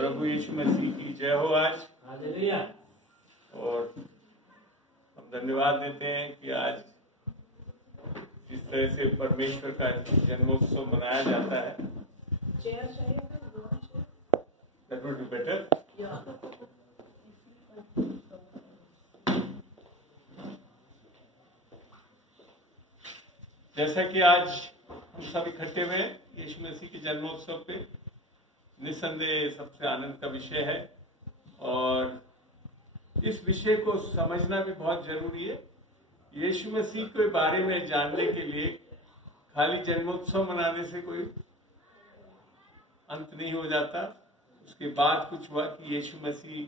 प्रभु यीशु मसीह की जय हो आज। और हम धन्यवाद देते हैं कि आज जिस तरह से परमेश्वर का जन्मोत्सव मनाया जाता है, that would be better. जैसा कि आज हम सब इकट्ठे हुए यीशु मसीह के जन्मोत्सव पे, निस्संदेह सबसे आनंद का विषय है और इस विषय को समझना भी बहुत जरूरी है। यीशु मसीह के बारे में जानने के लिए खाली जन्मोत्सव मनाने से कोई अंत नहीं हो जाता। उसके बाद कुछ हुआ कि यीशु मसीह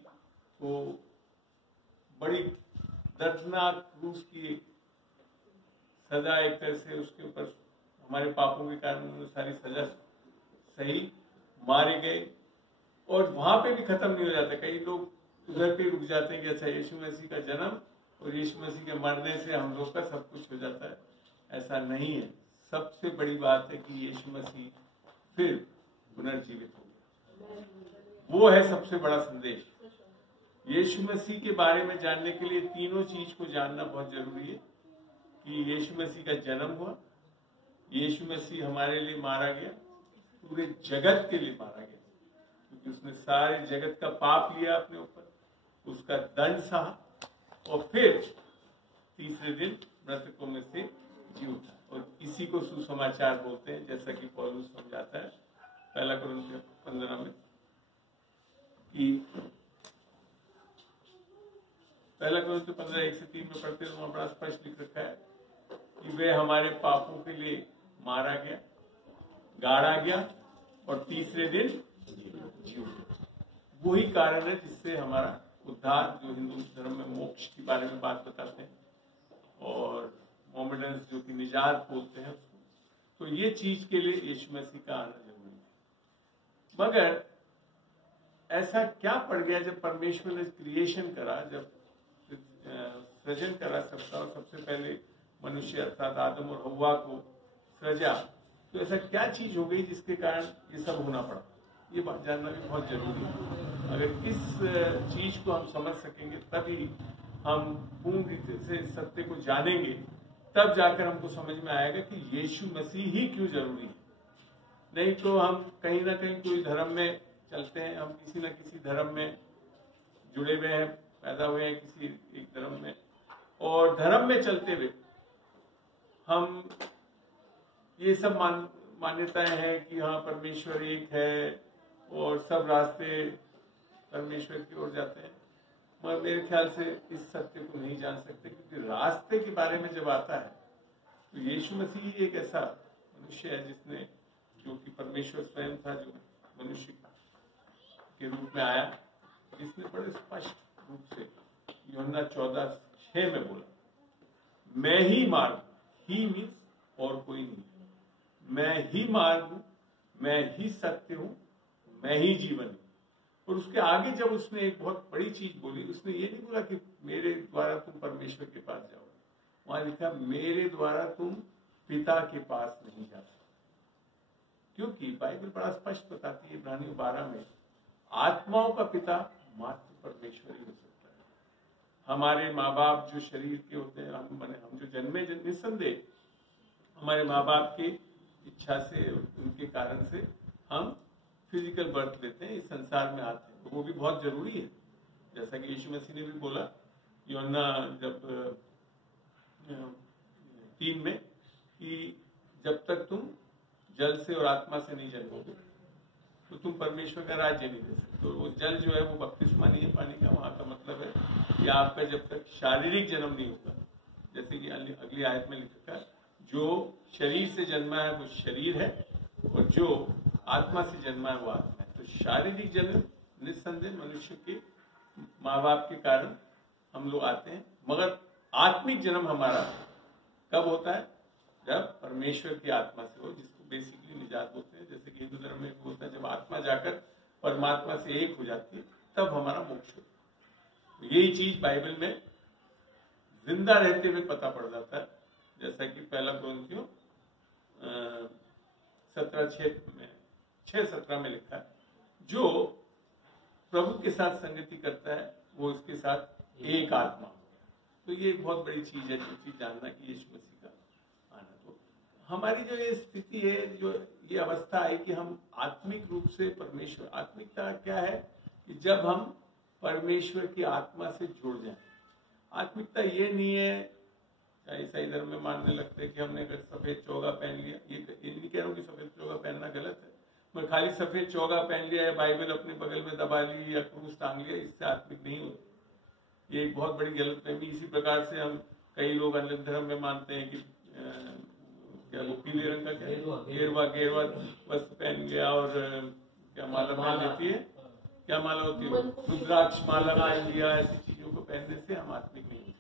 को बड़ी दर्दनाक क्रूस की सजा, एक तरह से उसके ऊपर हमारे पापों के कारण उन्होंने सारी सजा सही, मारे गए। और वहां पे भी खत्म नहीं हो जाता। कई लोग उधर पे रुक जाते हैं कि अच्छा यीशु मसीह का जन्म और यीशु मसीह के मरने से हम लोग का सब कुछ हो जाता है। ऐसा नहीं है। सबसे बड़ी बात है कि यीशु मसीह फिर पुनर्जीवित हो गया। वो है सबसे बड़ा संदेश। यीशु मसीह के बारे में जानने के लिए तीनों चीज को जानना बहुत जरूरी है कि यीशु मसीह का जन्म हुआ, यीशु मसीह हमारे लिए मारा गया, पूरे जगत के लिए मारा गया क्योंकि उसने सारे जगत का पाप लिया अपने ऊपर, उसका दंड सहा और फिर तीसरे दिन मृतकों में से जी उठा। और इसी को सुसमाचार बोलते हैं, जैसा कि पौलुस समझाता है पहला कुरिन्थियों 15 में कि पहला कुरिन्थियों 15:1-3 में पढ़ते हैं, वहां बड़ा स्पष्ट लिख रखा है कि वे हमारे पापों के लिए मारा गया, गाड़ा गया और तीसरे दिन जी उठा। वही कारण है जिससे हमारा उद्धार, जो हिंदू धर्म में मोक्ष के बारे में बात बताते हैं और मोमेडन्स जो कि निजात बोलते हैं उसको, तो ये चीज के लिए यीशु मसीह का आना जरूरी है। मगर ऐसा क्या पड़ गया जब परमेश्वर ने क्रिएशन करा, जब सृजन करा सबका, और सबसे पहले मनुष्य अर्थात आदम और हव्वा को सृजा, तो ऐसा क्या चीज हो गई जिसके कारण ये सब होना पड़ा? ये बात जानना भी बहुत जरूरी है। अगर इस चीज को हम समझ सकेंगे तभी हम पूर्ण रीति से सत्य को जानेंगे, तब जाकर हमको समझ में आएगा कि यीशु मसीह ही क्यों जरूरी है। नहीं तो हम कहीं ना कहीं कोई धर्म में चलते हैं, हम किसी न किसी धर्म में जुड़े हुए हैं, पैदा हुए हैं किसी एक धर्म में, और धर्म में चलते हुए हम ये सब मान्यताएं हैं कि हाँ परमेश्वर एक है और सब रास्ते परमेश्वर की ओर जाते हैं। मगर मेरे ख्याल से इस सत्य को नहीं जान सकते, क्योंकि रास्ते के बारे में जब आता है तो यीशु मसीह एक ऐसा मनुष्य है जिसने, जो कि परमेश्वर स्वयं था, जो मनुष्य के रूप में आया, जिसने बड़े स्पष्ट रूप से यूहन्ना 14:6 में बोला, मैं ही मार्ग, ही मीन्स और कोई नहीं, मैं ही मार्ग हूं, मैं ही सत्य हूं, मैं ही जीवन हूं। और उसके आगे जब उसने एक बहुत बड़ी चीज बोली, उसने ये नहीं बोला कि मेरे द्वारा तुम परमेश्वर के पास जाओगे, वहां लिखा मेरे द्वारा तुम पिता के पास नहीं जा सकते। क्योंकि बाइबल बड़ा स्पष्ट बताती है इब्रानियों 12 में, आत्माओं का पिता मात्र परमेश्वर ही हो सकता है। हमारे माँ बाप जो शरीर के होते हैं, हम जो जन्मे, निस्संदेह हमारे माँ बाप की इच्छा से, उनके कारण से हम फिजिकल बर्थ लेते हैं, इस संसार में आते हैं, वो भी बहुत जरूरी है। जैसा कि यीशु मसीह ने भी बोला यूहन्ना जब 3 में कि जब तक तुम जल से और आत्मा से नहीं जन्मोगे तो तुम परमेश्वर का राज्य नहीं दे सकते। तो वो जल जो है वो बपतिस्मा नहीं है पानी का, वहां का मतलब है कि आपका जब तक शारीरिक जन्म नहीं होगा, जैसे कि अगली आयत में लिखा है, जो शरीर से जन्मा है वो शरीर है और जो आत्मा से जन्मा है वो आत्मा है। तो शारीरिक जन्म निस्संदेह मनुष्य के माँ बाप के कारण हम लोग आते हैं, मगर आत्मिक जन्म हमारा कब होता है? जब परमेश्वर की आत्मा से हो, जिसको बेसिकली निजात बोलते हैं। जैसे कि हिंदू धर्म में बोलता है जब आत्मा जाकर परमात्मा से एक हो जाती है तब हमारा मोक्ष होता है। यही चीज बाइबल में जिंदा रहते हुए पता पड़ जाता है, जैसा कि पहला कुरिन्थियों 17:6 में लिखा है, जो प्रभु के साथ संगति करता है वो उसके साथ एक आत्मा हो गया। तो ये एक बहुत बड़ी चीज है, जो चीज जानना कि यीशु मसीह का आना। तो हमारी जो ये स्थिति है, जो ये अवस्था है कि हम आत्मिक रूप से परमेश्वर, आत्मिकता क्या है कि जब हम परमेश्वर की आत्मा से जुड़ जाएं। आत्मिकता ये नहीं है ईसाई धर्म में मानने लगते हैं कि हमने अगर सफेद चोगा पहन लिया, ये नहीं कह रहा हूँ कि सफेद चोगा पहनना गलत है, मैं खाली सफेद चोगा पहन लिया या बाइबल अपने बगल में दबा ली या क्रूस टांग लिया, इससे आत्मिक नहीं होती। ये एक बहुत बड़ी गलतफहमी। इसी प्रकार से हम कई लोग अन्य धर्म में मानते हैं कि क्या वो पीले रंग का क्या गेरवा वस्त्र पहन गया और क्या माला पहन लेती है, क्या माला होती है, रुद्राक्ष माला पहन लिया, ऐसी चीजों को पहनने से हम आत्मिक नहीं होते।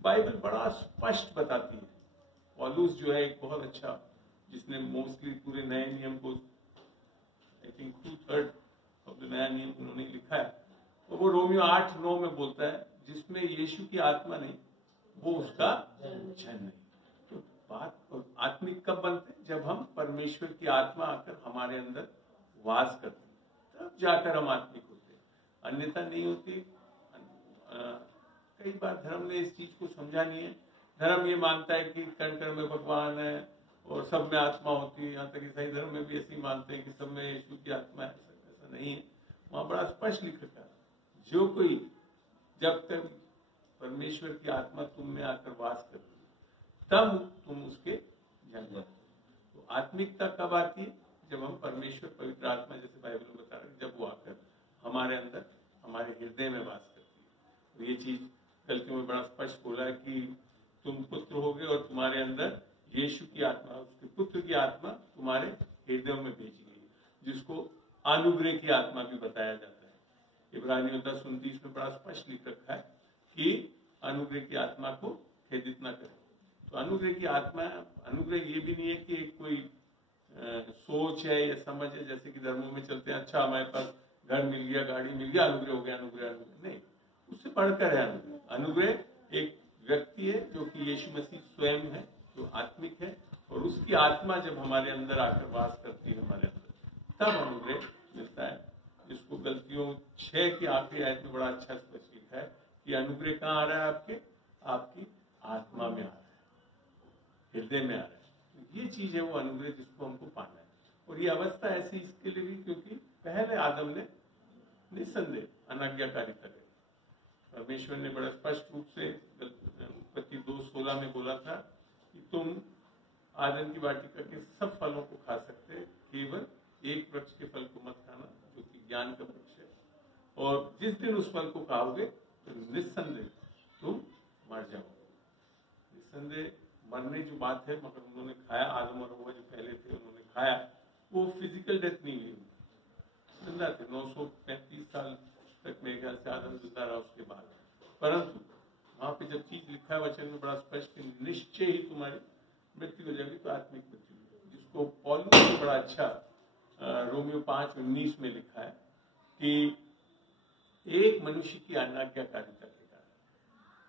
बाइबल बड़ा स्पष्ट बताती है। पौलुस जो है एक बहुत अच्छा, जिसने मोस्टली पूरे नए नियम को आई थिंक 2/3 ऑफ द नया नियम उन्होंने लिखा है, और वो रोमियो 8:9 में बोलता है जिसमें यीशु की आत्मा नहीं वो उसका जन नहीं। तो बात आत्मिक कब बनते हैं? जब हम परमेश्वर की आत्मा आकर हमारे अंदर वास करती है, तब जाकर हम आत्मिक होते हैं, अन्यथा नहीं होती। कई बार धर्म ने इस चीज को समझा नहीं है। धर्म ये मानता है कि कण कण में भगवान है और सब में आत्मा होती है। यहाँ तक ईसाई धर्म में भी ऐसे ही मानते हैं कि सब में यीशु की आत्मा है। ऐसा नहीं है। वहां बड़ा स्पष्ट लिख रखा है, जो कोई जब तक परमेश्वर की आत्मा तुम में आकर वास करती है तब तुम उसके जन बनते हो। तो आत्मिकता कब आती है? जब हम परमेश्वर पवित्र आत्मा, जैसे बाइबल में बता रहे हैं, जब वो आकर हमारे अंदर हमारे हृदय में वास करती है। तो ये चीज गलतियों में बड़ा स्पष्ट बोला है कि तुम पुत्र होगे और तुम्हारे अंदर यीशु की आत्मा, उसके पुत्र की आत्मा तुम्हारे हृदयों में भेजी गई, जिसको अनुग्रह की आत्मा भी बताया जाता है। इब्रानियों 10:29 में बड़ा स्पष्ट लिख रखा है कि अनुग्रह की आत्मा को खेदित न करें। तो अनुग्रह की आत्मा, अनुग्रह ये भी नहीं है कि एक कोई सोच है या समझ है, जैसे कि धर्मों में चलते हैं, अच्छा हमारे पास घर मिल गया, गाड़ी मिल गया, अनुग्रह हो गया। अनुग्रह नहीं, उससे बढ़कर है अनुग्रह। अनुग्रह एक व्यक्ति है जो कि यीशु मसीह स्वयं है, जो आत्मिक है, और उसकी आत्मा जब हमारे अंदर आकर वास करती है हमारे अंदर, तब अनुग्रह मिलता है। जिसको गलतियों 6 की आखिरी आयत में बड़ा अच्छा स्पष्ट लिखा है कि अनुग्रह कहाँ आ रहा है? आपकी आत्मा में आ रहा है, हृदय में आ रहा है। ये चीज है वो अनुग्रह जिसको हमको पाना है। और ये अवस्था ऐसी इसके लिए भी क्योंकि पहले आदम ने निस्संदेह अनाज्ञाकारिता करी। परमेश्वर ने बड़ा स्पष्ट रूप से उत्पत्ति 2:16 में बोला था कि तुम आदम की वाटिका के सब फलों को खा सकते, केवल एक वृक्ष के फल को मत खाना, जो कि ज्ञान का वृक्ष है, और जिस दिन उस फल को खाओगे तो निस्संदेह तुम मर जाओगे। निस्संदेह मरने जो बात है, मगर उन्होंने खाया, आदम और हव्वा जो पहले थे उन्होंने खाया, वो फिजिकल डेथ नहीं हुई, जिंदा थे 935 साल तक मेरे ख्याल से आदम जिंदा रहा उसके बाद। परंतु वहां पे जब चीज लिखा है वचन में बड़ा स्पष्ट, निश्चय ही तुम्हारी मृत्यु हो जाएगी, तो आत्मिक मृत्यु, जिसको पौलुस ने बड़ा अच्छा रोमियो 5:19 में लिखा है कि एक मनुष्य की अनाज्ञाकारिता के कारण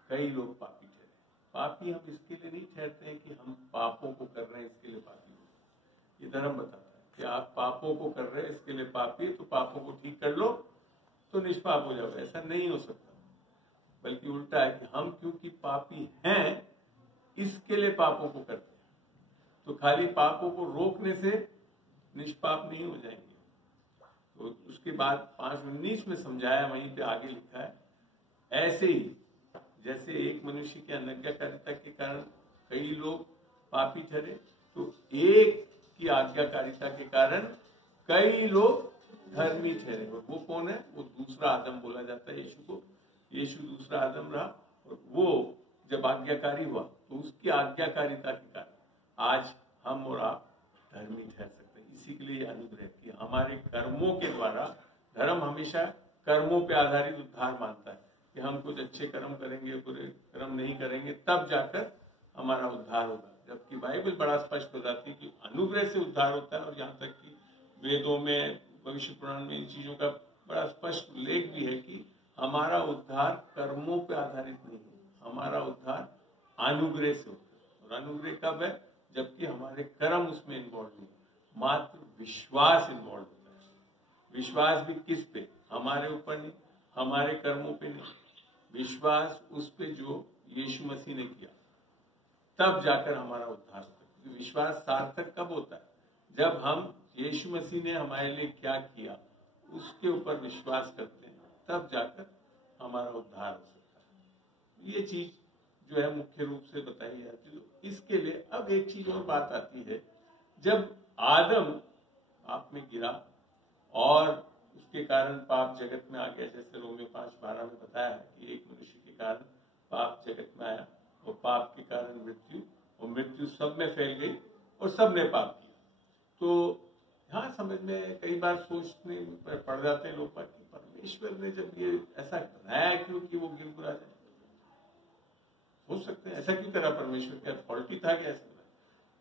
कई लोग पापी ठहरे। पापी हम इसके लिए नहीं ठहरते हैं कि हम पापों को कर रहे हैं इसके लिए पापी हो। ये धर्म बताता है कि आप पापों को कर रहे हैं इसके लिए पापी, तो पापों को ठीक कर लो तो निष्पाप हो जाओ। ऐसा नहीं हो सकता, बल्कि उल्टा है कि हम क्योंकि पापी हैं इसके लिए पापों को करते हैं। तो खाली पापों को रोकने से निष्पाप नहीं हो जाएंगे। तो उसके बाद 5:19 में समझाया, वहीं पे आगे लिखा है, ऐसे ही जैसे एक मनुष्य की अनाज्ञाकारिता के कारण कई लोग पापी ठहरे, तो एक की आज्ञाकारिता के कारण कई लोग धर्मी ठहरे। और वो कौन है? वो दूसरा आदम बोला जाता है यीशु को। यीशु दूसरा आदम रहा, और वो जब आज्ञाकारी हुआ तो उसकी आज्ञाकारिता के कारण आज हम और आप धर्मी ठहर सकते हैं। इसी के लिए अनुग्रह कि हमारे कर्मों के द्वारा, धर्म हमेशा कर्मों पे आधारित उद्धार मानता है कि हम कुछ अच्छे कर्म करेंगे, बुरे कर्म नहीं करेंगे, तब जाकर हमारा उद्धार होगा। जबकि बाइबल बड़ा स्पष्ट बताती है कि अनुग्रह से उद्धार होता है। और यहाँ तक कि वेदों में, भविष्य पुराण में इन चीजों का बड़ा स्पष्ट उल्लेख भी है कि हमारा उद्धार कर्मों पे आधारित नहीं है, हमारा उद्धार अनुग्रह से होता है। और अनुग्रह कब है? जबकि हमारे कर्म उसमें इन्वॉल्व नहीं, मात्र विश्वास इन्वॉल्व होता है। विश्वास भी किस पे? हमारे ऊपर नहीं, हमारे कर्मों पे नहीं, विश्वास उस पे जो यीशु मसीह ने किया, तब जाकर हमारा उद्धार होता है। विश्वास सार्थक कब होता है? जब हम यीशु मसीह ने हमारे लिए क्या किया उसके ऊपर विश्वास करते हैं, तब जाकर हमारा उद्धार हो सकता है। ये चीज जो है मुख्य रूप से बताई जाती है। इसके लिए अब एक चीज और बात आती है, जब आदम पाप में गिरा और उसके कारण पाप जगत में आ गया, जैसे रोमियो 5:12 में बताया है कि एक मनुष्य के कारण पाप जगत में आया और पाप के कारण मृत्यु, और मृत्यु सब में फैल गई और सब ने पाप किया। तो यहाँ समझ में कई बार सोचने पड़ जाते हैं लोग कि परमेश्वर ने जब ये ऐसा बनाया क्यों कि वो गिर गुरा जाए। हो सकते हैं ऐसा क्यों करा परमेश्वर, क्या फॉल्टी था क्या ऐसा?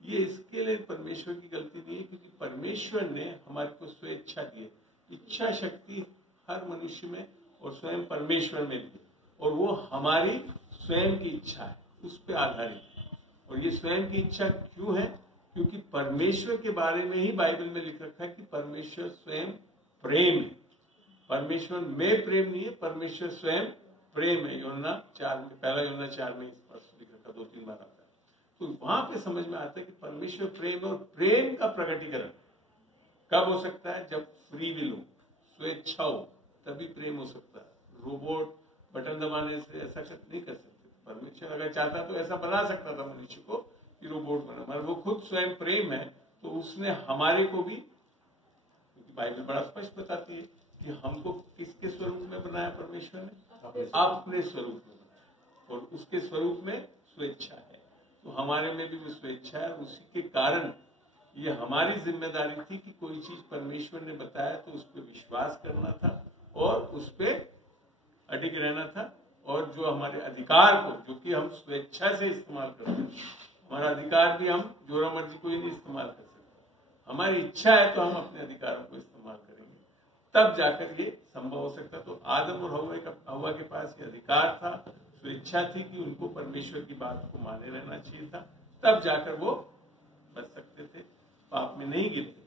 ये इसके लिए परमेश्वर की गलती नहीं है, क्योंकि परमेश्वर ने हमारे को स्वेच्छा दी है। इच्छा शक्ति हर मनुष्य में और स्वयं परमेश्वर में भी, और वो हमारी स्वयं की इच्छा है, उस पर आधारित है। और ये स्वयं की इच्छा क्यों है? क्योंकि परमेश्वर के बारे में ही बाइबल में लिख रखा है कि परमेश्वर स्वयं प्रेम है। परमेश्वर में प्रेम नहीं है, परमेश्वर स्वयं प्रेम है। यूहन्ना 4 में, पहला यूहन्ना 4 में इस पर लिख रखा, 2-3 बार आता है। तो वहां पे समझ में आता है कि परमेश्वर प्रेम है, और प्रेम का प्रकटीकरण कब हो सकता है? जब फ्री विल हो, स्वेच्छा हो, तभी प्रेम हो सकता है। रोबोट बटन दबाने से ऐसा नहीं कर सकते। परमेश्वर अगर चाहता तो ऐसा बना सकता था मनुष्य को कि रोबोट बना, मगर वो खुद स्वयं प्रेम है, तो उसने हमारे को भी, क्योंकि बाइबल बड़ा स्पष्ट बताती है कि हमको किसके स्वरूप में बनाया परमेश्वर ने? अपने स्वरूप में बनाया, और उसके स्वरूप में स्वेच्छा है। तो हमारे में भी वो स्वेच्छा है, उसी के कारण ये हमारी जिम्मेदारी थी कि कोई चीज परमेश्वर ने बताया तो उस पर विश्वास करना था और उस पर अडिग रहना था। और जो हमारे अधिकार को, जो कि हम स्वेच्छा से इस्तेमाल करते हैं, हमारा अधिकार भी हम जोरा मर्जी कोई नहीं इस्तेमाल कर सकते। हमारी इच्छा है तो हम अपने अधिकारों को इस्तेमाल करेंगे, तब जाकर ये संभव हो सकता। तो आदम और हव्वा के पास ये अधिकार था, स्वेच्छा थी कि उनको परमेश्वर की बात को माने रहना चाहिए था, तब जाकर वो बच सकते थे, पाप में नहीं गिरते।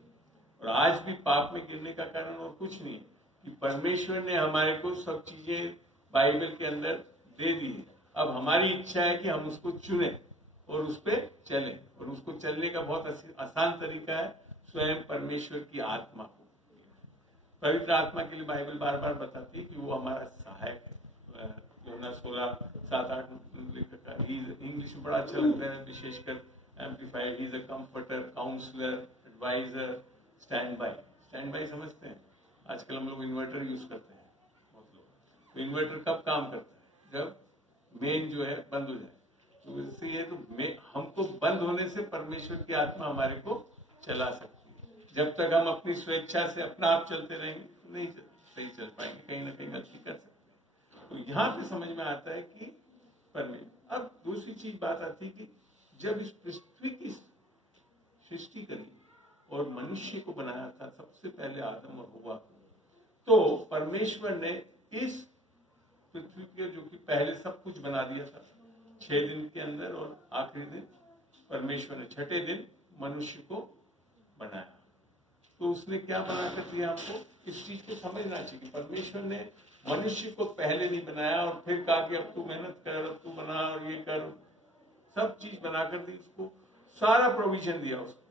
और आज भी पाप में गिरने का कारण और कुछ नहीं कि परमेश्वर ने हमारे को सब चीजें बाइबल के अंदर दे दी है। अब हमारी इच्छा है कि हम उसको चुने और उस पर चलें, और उसको चलने का बहुत आसान तरीका है स्वयं परमेश्वर की आत्मा को। पवित्र आत्मा के लिए बाइबल बार बार बताती है कि वो हमारा सहायक है। यूहन्ना 16:7-8 लिखा है। इंग्लिश में बड़ा अच्छा लगता है, विशेषकर amplified. He is a comforter, counsellor, adviser, stand by. Stand by समझते हैं? आजकल हम लोग इन्वर्टर यूज करते हैं बहुत लोग। तो इन्वर्टर कब काम करता है? जब मेन जो है बंद हो जाए। तो इससे ये तो हमको बंद होने से परमेश्वर की आत्मा हमारे को चला सकती है। जब तक हम अपनी स्वेच्छा से अपना आप चलते रहेंगे तो नहीं सही चल पाएंगे, कहीं ना कहीं गलती कर सकते हैं। तो यहाँ पे समझ में आता है कि परमेश्वर। अब दूसरी चीज बात आती है कि जब इस पृथ्वी की सृष्टि करी और मनुष्य को बनाया था, सबसे पहले आदम और हव्वा को, तो परमेश्वर ने इस पृथ्वी के, जो कि पहले सब कुछ बना दिया था 6 दिन के अंदर, और आखिरी दिन परमेश्वर ने 6ठे दिन मनुष्य को बनाया। तो उसने क्या बनाकर दिया? हमको इस चीज को समझना चाहिए कि परमेश्वर ने मनुष्य को पहले नहीं बनाया और फिर कहा कि अब तू मेहनत कर, अब तू बना और ये कर, सब चीज बनाकर दी। उसको सारा प्रोविजन दिया, उसको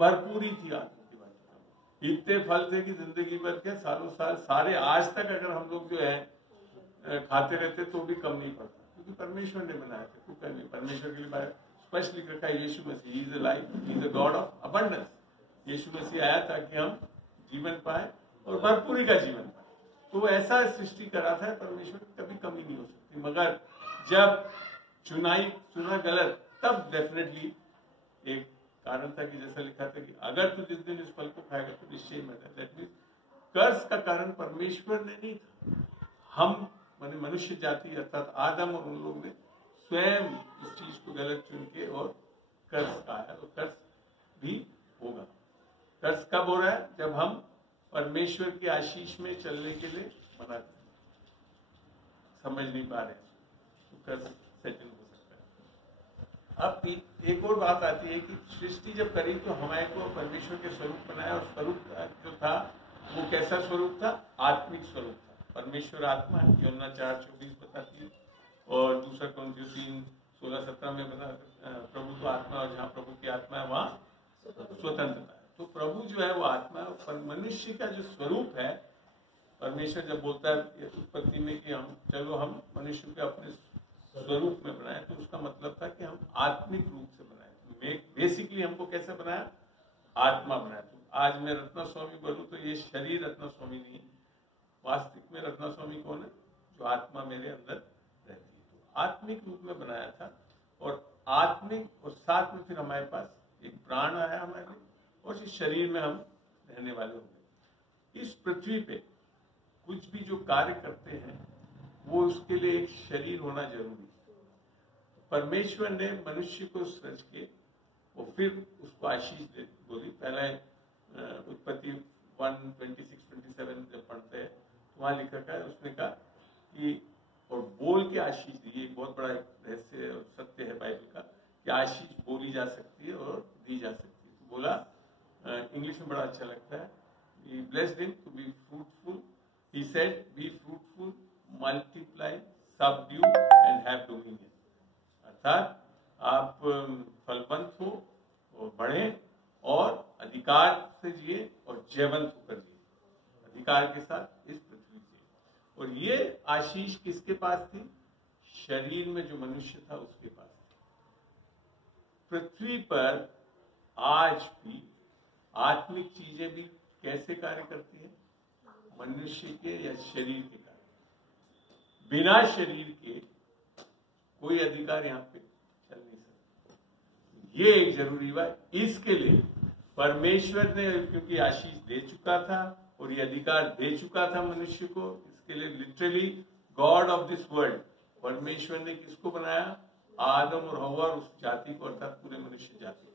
भरपूरी थी आदमी की बात। इतने फल थे कि जिंदगी भर के सालों साल सारे आज तक अगर हम लोग जो है खाते रहते तो भी कम नहीं पड़ता, क्योंकि परमेश्वर ने बनाया था। तो कहीं परमेश्वर के लिए स्पष्ट लिख रखा है, Yeshu Masih he is a life, he is a god of abundance. Yeshu Masih आया ताकि हम जीवन पाए और भरपूरी का जीवन पाए। तो ऐसा सृष्टि करा था परमेश्वर, कभी कमी नहीं हो सकती। मगर जब चुना गलत, तब डेफिनेटली एक कारण था कि जैसा लिखा था कि अगर तू जिस दिन इस फल को खाएगा तो निश्चय मरना। दैट मीन्स कर्ज का कारण परमेश्वर ने नहीं था, हम माने मनुष्य जाति अर्थात आदम और उन लोग ने स्वयं इस चीज को गलत चुन के और कर्ज खाया। और कर्ज भी होगा। कर्ज कब हो रहा है? जब हम परमेश्वर की आशीष में चलने के लिए मना करते, समझ नहीं पा रहे, तो कर्ज सेटल हो सकता है। अब एक और बात आती है कि सृष्टि जब करी तो हमारे को परमेश्वर के स्वरूप बनाया, और स्वरूप जो था वो कैसा स्वरूप था? आत्मिक स्वरूप था। परमेश्वर आत्मा है, यूहन्ना 4:24 बताती है। और दूसरा कॉरिन्थियों 3:16-17 में बता प्रभु तो आत्मा, और जहाँ प्रभु की आत्मा है वहाँ स्वतंत्रता है। तो प्रभु जो है वो आत्मा है। पर मनुष्य का जो स्वरूप है, परमेश्वर जब बोलता है उत्पत्ति में कि हम मनुष्य के अपने स्वरूप में बनाए, तो उसका मतलब था कि हम आत्मिक रूप से बनाए। बेसिकली हमको कैसे बनाया? आत्मा बनाया। तो आज मैं रत्ना स्वामी बोलूं तो ये शरीर रत्ना स्वामी नहीं है। वास्तविक में रत्ना स्वामी कौन है? जो आत्मा मेरे अंदर रहती है। तो आत्मिक रूप में बनाया था। और आत्मिक, और साथ में फिर हमारे पास एक प्राण आया हमारे लिए, और इस शरीर में हम रहने वाले होंगे। इस पृथ्वी पे कुछ भी जो कार्य करते हैं वो उसके लिए एक शरीर होना जरूरी है। परमेश्वर ने मनुष्य को सृज के वो फिर उसको आशीष दे बोली। पहले उत्पत्ति 1:26-27 जब पढ़ते हैं तो वहां लिखा है, उसने कहा कि और बोल के आशीष दी। ये बहुत बड़ा रहस्य और सत्य है बाइबल का कि आशीष बोली जा सकती है और दी जा सकती है। तो बोला, इंग्लिश में बड़ा अच्छा लगता है, He blessed him to be fruitful. He said, be fruitful, multiply, subdue and have dominion. अर्थात आप फलवंत हो और बढ़े और अधिकार से जिए और जयवंत होकर जिए, अधिकार के साथ इस पृथ्वी से। और ये आशीष किसके पास थी? शरीर में जो मनुष्य था उसके पास थी। पृथ्वी पर आज भी आत्मिक चीजें भी कैसे कार्य करती है? मनुष्य के या शरीर के कार्य। बिना शरीर के कोई अधिकार यहाँ पे चल नहीं सकता। ये एक जरूरी बात। इसके लिए परमेश्वर ने क्योंकि आशीष दे चुका था और ये अधिकार दे चुका था मनुष्य को, इसके लिए literally God of this world, परमेश्वर ने किसको बनाया? आदम और हव्वा, उस जाति को, अर्थात पूरे मनुष्य जाति।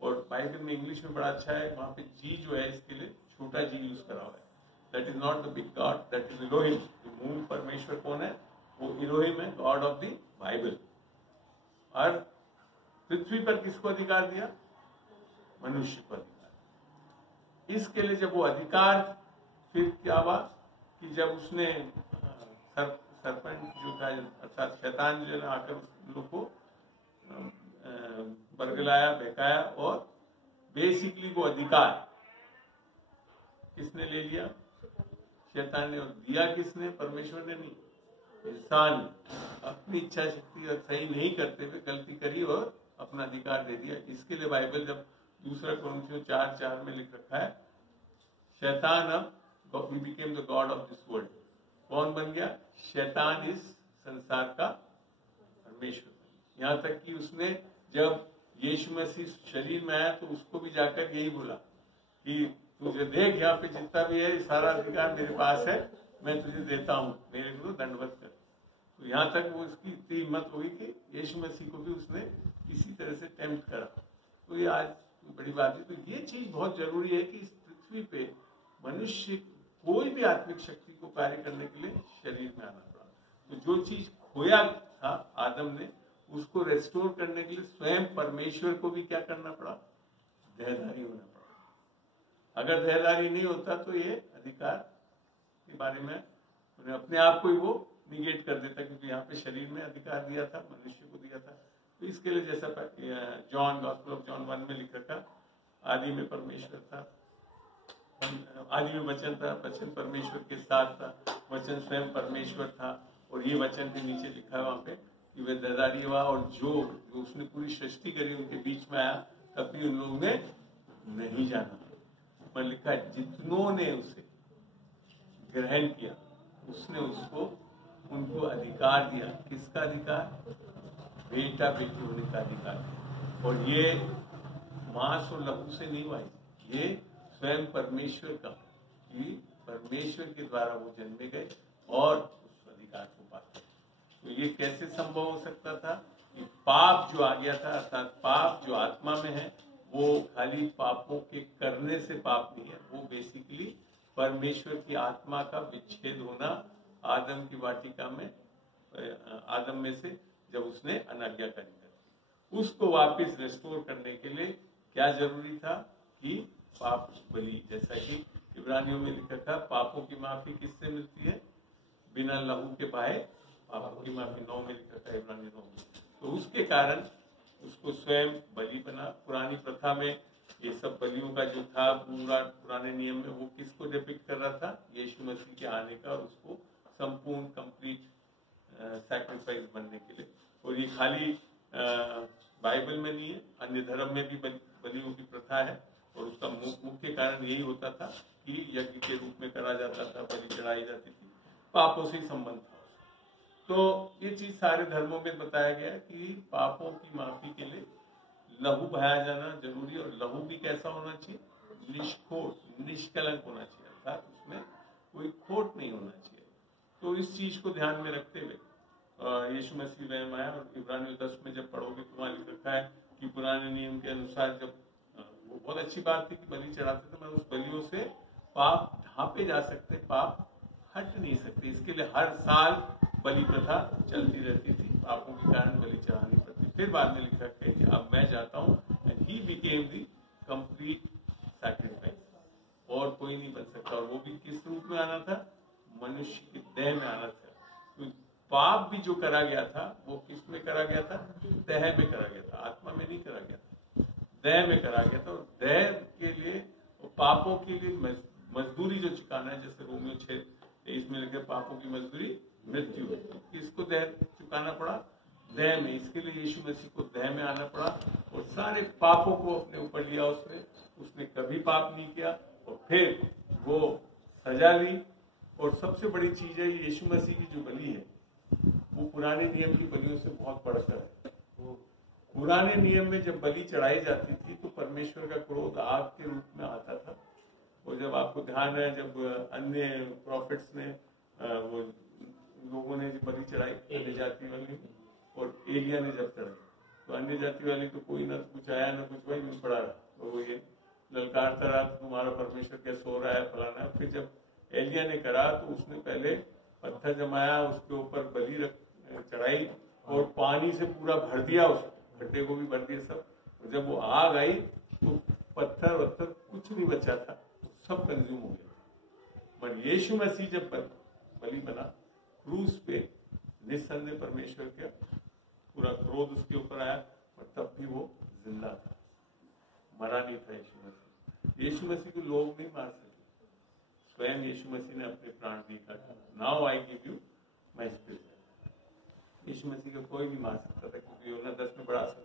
और बाइबल में इंग्लिश में बड़ा अच्छा है, वहां पे जी जो है इसके लिए छोटा जी यूज करा हुआ है। That is not the big god, that is Elohim. मूल परमेश्वर कौन है? वो इलोहिम है, गॉड ऑफ द बाइबल। और पृथ्वी पर किसको अधिकार दिया? मनुष्य को अधिकार। इसके लिए जब वो अधिकार, फिर क्या हुआ कि जब उसने सरपंच जो था, अर्थात शैतान जो है आकर उन लोग को बरगलाया, बहकाया, और बेसिकली वो अधिकार किसने ले लिया? शैतान ने। और दिया किसने? परमेश्वर ने नहीं, इंसान अपनी इच्छा शक्ति और सही नहीं करते हुए गलती करी और अपना अधिकार दे दिया। इसके लिए बाइबल जब दूसरा कोरिन्थियों 4:4 में लिख रखा है, शैतान अब he became the god of this world। कौन बन गया? शैतान इस संसार का परमेश्वर। यहाँ तक कि उसने जब यीशु मसीह शरीर में आया तो उसको भी जाकर यही बोला कि तुझे देख, यहाँ पे जितना भी है सारा अधिकार मेरे पास है, मैं तुझे देता हूँ, मेरे को दंडवत कर। तो यहाँ तक वो उसकी इतनी हिम्मत हुई कि यीशु मसीह को भी उसने किसी तरह से टेम्प्ट करा। तो ये आज बड़ी बात है। तो ये चीज बहुत जरूरी है कि इस पृथ्वी पे मनुष्य कोई भी आत्मिक शक्ति को कार्य करने के लिए शरीर में आना पड़ा। तो जो चीज खोया था आदम ने, उसको रेस्टोर करने के लिए स्वयं परमेश्वर को भी क्या करना पड़ा? देहधारी होना पड़ा। अगर देहधारी नहीं होता तो ये अधिकार के बारे में उन्हें अपने आप को ही वो निगेट कर देता, क्योंकि यहाँ पे शरीर में अधिकार दिया था, मनुष्य को दिया था। तो इसके लिए जैसा जॉन, गॉस्पेल ऑफ जॉन 1 में लिखा था, आदि में परमेश्वर था, आदि में वचन था, वचन परमेश्वर के साथ था, वचन स्वयं परमेश्वर था। और ये वचन के नीचे लिखा है वहां पे कि वे देहधारी हुआ और जो उसने पूरी सृष्टि करी उनके बीच में आया, तब भी उन लोगों ने नहीं जाना। पर लिखा है जितनों ने उसे ग्रहण किया उसने उसको उनको अधिकार दिया। किसका अधिकार? बेटा बेटी होने का अधिकार। और ये मांस और लहू से नहीं हुआ, ये स्वयं परमेश्वर का, कि परमेश्वर के द्वारा वो जन्मे गए और उस अधिकार को पाते। तो ये कैसे संभव हो सकता था कि पाप जो आ गया था, अर्थात पाप जो आत्मा में है, वो खाली पापों के करने से पाप नहीं है, वो बेसिकली परमेश्वर की आत्मा का विच्छेद होना आदम की वाटिका में, आदम में से जब उसने अनाज्ञाकारी कर, उसको वापस रेस्टोर करने के लिए क्या जरूरी था कि पाप बलि, जैसा कि इब्रानियों में लिखा था पापों की माफी किससे मिलती है? बिना लहू के बहाए पापों की माफी 9 में लिखा था, इब्रानी 9 में। तो उसके कारण उसको स्वयं बलि बना। पुरानी प्रथा में ये सब बलियों का जो था पूरा पुराने नियम में वो किसको डिपिक्ट कर रहा था? यीशु मसीह के आने का और उसको संपूर्ण कंप्लीट सैक्रिफाइस बनने के लिए। और ये खाली बाइबल में नहीं है, अन्य धर्म में भी बलियों की प्रथा है। और उसका मुख्य कारण यही होता था कि यज्ञ के रूप में करा जाता था, बलि चढ़ाई जाती थी, पापों से संबंध था। तो ये चीज सारे धर्मों में बताया गया कि पापों की माफी के लिए लहू बहाया जाना जरूरी। और लहू भी कैसा होना चाहिए? निष्खोट, निष्कलंक होना चाहिए, अर्थात उसमें कोई खोट नहीं होना चाहिए। तो इस चीज को ध्यान में रखते हुए यीशु मसीह वह आया। और इब्रानियों 10 में जब पढ़ोगे तो वहां लिख रखा है कि पुराने नियम के अनुसार जब वो बहुत अच्छी बात थी कि बलि चढ़ाते थे, मगर उस बलियों से पाप ढांपे जा सकते, पाप हट नहीं सकते। इसके लिए हर साल बलि प्रथा चलती रहती थी, पापों के कारण बलि चढ़ानी पड़ती। फिर बाद में लिखा है कि अब मैं जाता हूँ, and he became the complete sacrifice, और कोई नहीं बन सकता। और वो भी किस रूप में आना था? मनुष्य की देह में आना था। तो पाप भी जो करा गया था वो किस में करा गया था? देह में करा गया था, आत्मा में नहीं करा गया था, देह में करा गया था। और देह के लिए, पापों के लिए मजदूरी जो चुकाना है, जैसे रोमियो 6:23 में लिखे पापों की मजदूरी मृत्यु है। तो किसको देह चुकाना पड़ा? देह में। इसके लिए यीशु मसीह को देह में आना पड़ा और सारे पापों को अपने ऊपर लिया उसने कभी पाप नहीं किया। और फिर वो सजा ली। और सबसे बड़ी चीज है यीशु मसीह की जो बलि है वो पुराने नियम की बलियों से बहुत बढ़कर है। पुराने नियम में जब बलि चढ़ाई जाती थी तो परमेश्वर का क्रोध आग के रूप में आता था। और जब आपको ध्यान है, जब अन्य प्रॉफिट्स ने वो लोगों ने बलि चढ़ाई अन्य जाति वाली, और एलिया ने जब चढ़ाई, तो अन्य जाति वाली तो कोई ना कुछ आया ना कुछ, वही नहीं पड़ा रहा। तो वो ये ललकारता रहा तुम्हारा परमेश्वर क्या सो रहा है, फलाना। फिर जब एलिया ने करा तो उसने पहले पत्थर जमाया, उसके ऊपर बलि चढ़ाई और पानी से पूरा भर दिया, उस गड्ढे को भी भर दिया सब। और जब वो आग आई तो पत्थर वत्थर कुछ नहीं बचा था, सब कंज्यूम हो गया। पर यीशु मसीह जब बलि बना क्रूस पे, निस्संदेह परमेश्वर का पूरा क्रोध उसके ऊपर आया, और तब भी वो जिंदा था, मरा नहीं था यीशु मसीह। यीशु मसीह को लोग नहीं मार सके, स्वयं यीशु मसीह ने अपने प्राण दिया था। Now I give you my spirit. Yeshu Masih को कोई नहीं मार सकता था, क्योंकि यूहन्ना 10 में बड़ा असर,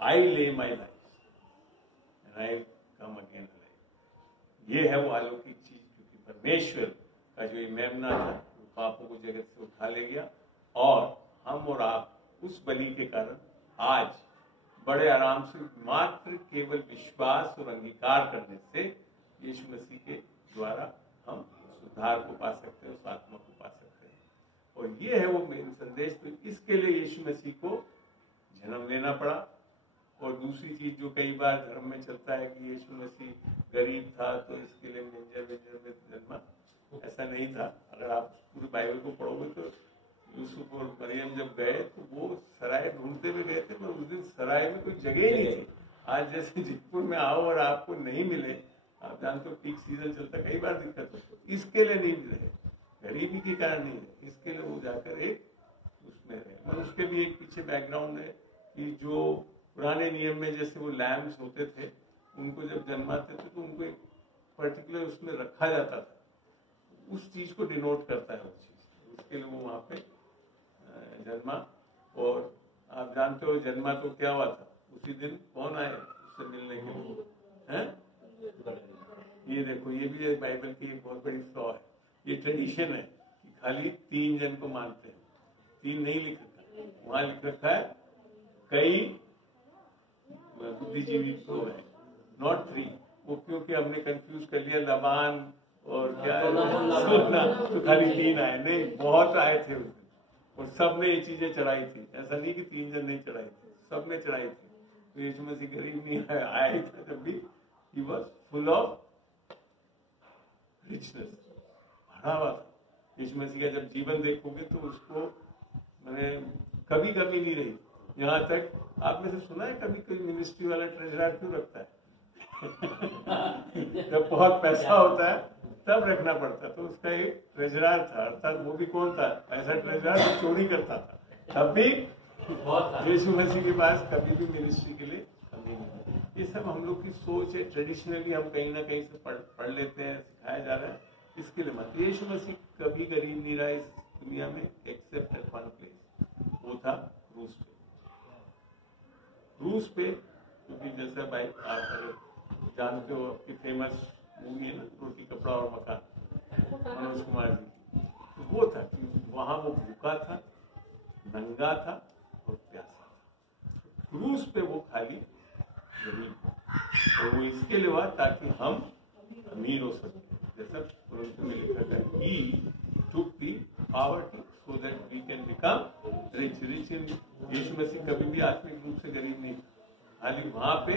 आई ले my life and I come again alive. ये है वो अलौकिक चीज, क्योंकि परमेश्वर का जो मेमना था वो पापों को जगत से उठा ले गया। और हम और आप उस बलि के कारण आज बड़े आराम से मात्र केवल विश्वास और अंगीकार करने से यीशु मसीह के द्वारा हम उद्धार को पा सकते हैं, उस आत्मा को पा सकते हैं। और ये है वो मेन संदेश। तो इसके लिए यीशु मसीह को जन्म लेना पड़ा। और दूसरी चीज जो कई बार धर्म में चलता है कि यीशु मसीह गरीब था तो इसके लिए मेंजर में जन्मा, ऐसा नहीं था। अगर आप पूरी बाइबल को पढ़ोगे तो यूसुफ और मरियम जब गए तो वो सराय ढूंढते हुए गए थे, पर उस दिन सराय में कोई जगह ही नहीं थी। आज जैसे जयपुर में आओ और आपको नहीं मिले, आप जानते हो पीक सीजन चलता, कई बार दिक्कत होती, इसके लिए नहीं रहे, गरीबी के कारण नहीं रहे, इसके लिए वो जाकर एक उसमें रहे। और उसके भी एक पीछे बैकग्राउंड है कि जो पुराने नियम में जैसे वो लैम्स होते थे, उनको जब जन्माते थे तो उनको एक पर्टिकुलर उसमें रखा जाता था, उस चीज को डिनोट करता है वो चीज, उसके लिए वो वहां पे जन्मा। और आप जानते हो जन्मा तो क्या हुआ था, उसी दिन कौन आए उससे मिलने के लिए, हैं? ये देखो, ये भी बाइबल की एक बहुत बड़ी फ्लॉ है। ये ट्रेडिशन है कि खाली 3 जन को मानते हैं, 3 नहीं लिख रखा, वहां लिख रखा है कई बुद्धिजीवी तो है, नॉट 3। वो क्योंकि हमने कंफ्यूज कर लिया लबान और क्या सोना, तो खाली 3 आए, नहीं बहुत आए थे उस दिन। और सब ने ये चीजें चढ़ाई थी, ऐसा नहीं कि 3 जन नहीं चढ़ाई थी, सब ने चढ़ाई थी। तो यीशु मसीह गरीब नहीं आया ही था, जब भी he was full of richness, भरा हुआ था। यीशु मसीह का जब जीवन देखोगे तो उसको मैंने कभी कमी नहीं रही। यहाँ तक आप में से सुना है कभी कोई मिनिस्ट्री वाला ट्रेजरर क्यों रखता है? जब बहुत पैसा होता है तब रखना पड़ता। तो उसका एक ट्रेजरर था, अर्थात वो भी कौन था, ऐसा ट्रेजरर जो चोरी करता था। तब भी यीशु मसीह के पास कभी भी मिनिस्ट्री के लिए कमी नहीं। ये सब हम लोग की सोच है, ट्रेडिशनली हम कहीं ना कहीं से पढ़ लेते हैं, सिखाया जा रहा है, इसके लिए मत। यीशु मसीह कभी गरीब नहीं रहा इस दुनिया में, एक्सेप्ट एट वन प्लेस, वो था रूस पे। रूस पे क्योंकि जैसा भाई आप जानते हो, आपकी फेमस मूवी है ना, रोटी कपड़ा और मकान, मनोज कुमार जी, तो वो था कि वहां वो भूखा था, नंगा था और प्यासा था। रूस पे वो खाली गरीब, और वो इसके लिए हुआ ताकि हम अमीर हो सके। जैसा कुरान में लिखा था, ही took the poverty so that we can become rich। यीशु मसीह कभी भी आत्मिक रूप से गरीब नहीं, खाली वहां पे